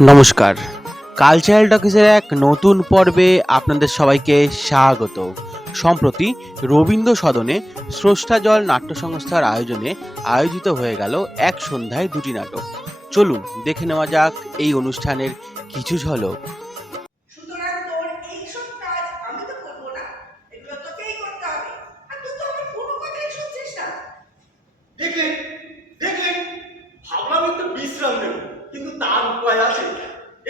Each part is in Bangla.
নমস্কার, কালচারাল টকিজের এক নতুন পর্বে আপনাদের সবাইকে স্বাগত। সম্প্রতি রবীন্দ্র সদনে স্রষ্টা জল নাট্য সংস্থার আয়োজনে আয়োজিত হয়ে গেল এক সন্ধ্যায় দুটি নাটক। চলুন দেখে নেওয়া যাক এই অনুষ্ঠানের কিছু ঝলক। কিন্তু তার উপায় আছে।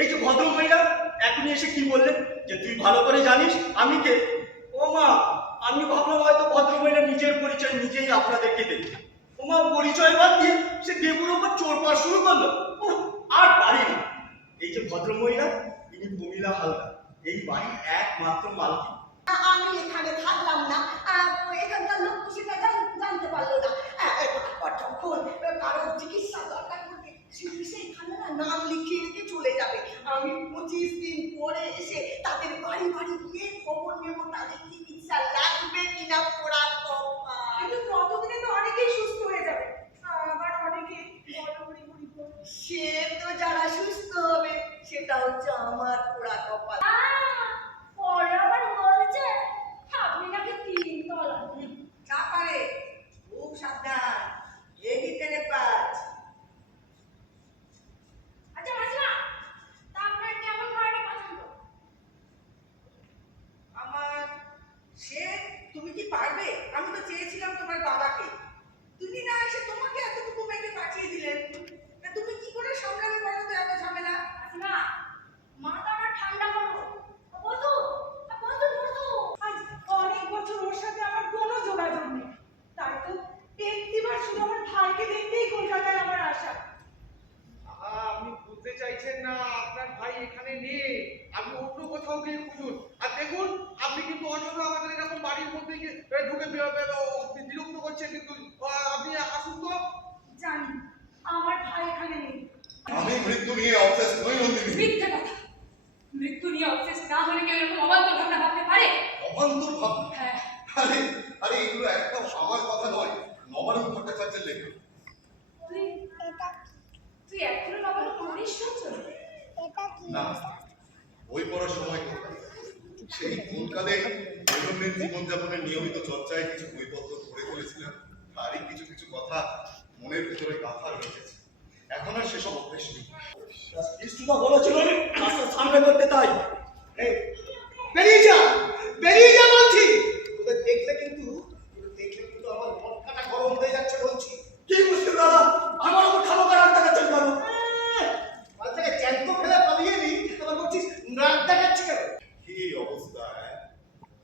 এই যে ভদ্র মহিলা এখনই এসে কি বললেন যে তুই ভালো করে জানিস আমি কে। ও মা, আমি ভাবলাম হয়তো ভদ্র মহিলা নিজের পরিচয় নিজেই আপনাদেরকে দেবে। ও মা, পরিচয় বাদ দিয়ে সে দেবুর উপর চোর পাওয়া শুরু করলো। আর পারি না। এই যে ভদ্র মহিলা, তিনি প্রমীলা হালদার, এই বাড়ির একমাত্র মালকিন। আমি এখানে থাকলাম না, এখানকার লোক সেটা জানতে পারলো না। যখন কারোর চিকিৎসা দরকার পড়বে সেইখানে নাম লিখিয়ে রেখে চলে যাবে। আমি 25 দিন পরে এসে তাদের বাড়ি বাড়ি গিয়ে খবর নেব তাদের চিকিৎসা লাগবে কিনা। পড়া কিন্তু ততদিনে তো অনেকেই সুস্থ হয়ে যাবে, আবার অনেকে সে তো যারা সুস্থ হবে সেটা হচ্ছে আমার পোড়া কপাল। পরে আবার বলছে আপনি নাকি 3 তলা। যা পারে খুব সাবধান, এদিকে পাঁচ। আচ্ছা মাসিমা, তা আপনার কেমন ঘরটা পছন্দ? আমার সে তুমি কি পারবে? আমি তো চেয়েছিলাম তোমার বাবাকে, তুমি না এসে তোমাকে এতটুকু মেয়েকে পাঠিয়ে দিলেন। তুমি কি করে সামলাবে বলো তো এত ঝামেলা? মাসিমা, মাথাটা ঠান্ডা করো। বসু, আজ অনেক বছর ওর সাথে আমার কোনো যোগাযোগ নেই, তাই তো একটিবার শুধু আমার ভাইকে দেখতেই কলকাতায় আমার আসা। আপনি বুঝতে চাইছেন না, আপনার ভাই এখানে নেই, আপনি অন্য কোথাও গিয়ে খুঁজুন। আর দেখুন, আপনি কিন্তু অযথা আমাদের এরকম বাড়ির মধ্যে গিয়ে ঢুকে বিরক্ত করছেন। কিন্তু আপনি আসুন তো। জানি আমার ভাই এখানে নেই। আমি মৃত্যু নিয়ে অবসেস নই নন্দিনী। মিথ্যে কথা। মৃত্যু নিয়ে অবসেস না হলে কেউ এরকম অবান্তর ভাবনা ভাবতে পারে? অবান্তর ভাবনা? হ্যাঁ। আরে আরে এগুলো একদম আমার কথা নয়, নবারুণ ভট্টাচার্যের লেখা। তুই এখনো বাবার পড়িস না, বই পড়ার সময় কোথায়? সেই কোনকালে দৈনন্দিন জীবনযাপনের নিয়মিত চর্চায় কিছু বইপত্র পড়ে ফেলেছিলাম, তারই কিছু কিছু কথা মনের ভেতরে গাঁথা রয়েছে। এখন আর সেসব অভ্যেস নেই। ইষ্টুদা বলেছিল রাস্তা সামনে করতে, তাই বেরিয়ে যা বলছি। তোদের দেখলে কিন্তু আমার মনটা গরম হয়ে যাচ্ছে বলছি। কি মুশকিল দাদা, আমার উপর খামোকা রাগ দেখাচ্ছেন কেন? মাঝে থেকে চ্যান্ত ফেলে পালিয়ে নি, তোমার বলছিস রাগ দেখাচ্ছি কেন? কি অবস্থা,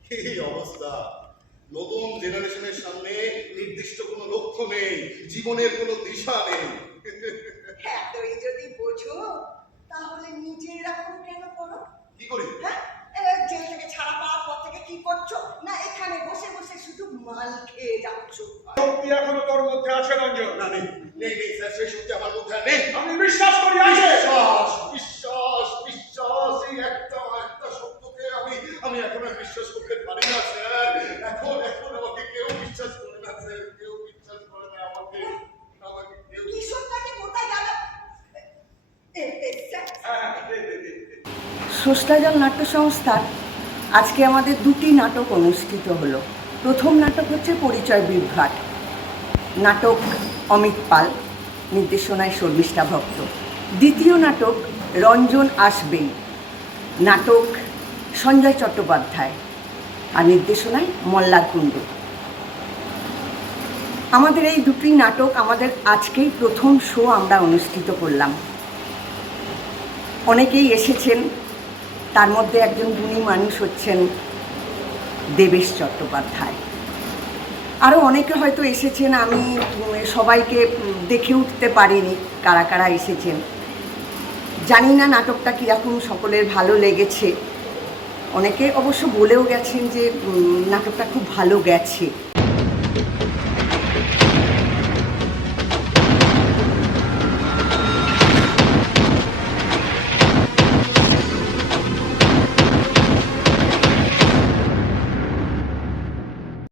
কি অবস্থা! নতুন জেনারেশনের সামনে নির্দিষ্ট কোনো লক্ষ্য নেই, জীবনের কোনো দিশা নেই। এতই যদি বোঝো তাহলে নিজে এরকম কেন করো? কি করি? হ্যাঁ, জেল থেকে ছাড়া পাওয়ার পর থেকে কি করছো? না এখানে বসে বসে শুধু মাল খেয়ে যাচ্ছ। শক্তি এখনো তোর মধ্যে আছে রঞ্জন। না, নেই নেই নেই স্যার, সেই শক্তি আমার মধ্যে আর নেই। আমি বিশ্বাস করি আছে। বিশ্বাস বিশ্বাস বিশ্বাস, এই একটা শব্দকে আমি এখন আর বিশ্বাস করতে পারি না স্যার। এখন আমাকে কেউ বিশ্বাস করে না স্যার, কেউ বিশ্বাস করে না আমাকে কেউ। কিশোরটাকে কোথায় গেল? স্রষ্টা জল নাট্য সংস্থার আজকে আমাদের দুটি নাটক অনুষ্ঠিত হলো। প্রথম নাটক হচ্ছে পরিচয় বিভ্রাট, নাটক অমিত পাল, নির্দেশনায় শর্মিষ্ঠা ভক্ত। দ্বিতীয় নাটক রঞ্জন আসবেই, নাটক সঞ্জয় চট্টোপাধ্যায়, আর নির্দেশনায় মল্লার কুণ্ডু। আমাদের এই দুটি নাটক আমাদের আজকেই প্রথম শো আমরা অনুষ্ঠিত করলাম। অনেকেই এসেছেন, তার মধ্যে একজন গুণী মানুষ হচ্ছেন দেবেশ চট্টোপাধ্যায়। আরও অনেকে হয়তো এসেছেন, আমি সবাইকে দেখে উঠতে পারিনি কারা কারা এসেছেন। জানি না নাটকটা কীরকম সকলের ভালো লেগেছে। অনেকে অবশ্য বলেও গেছেন যে নাটকটা খুব ভালো গেছে।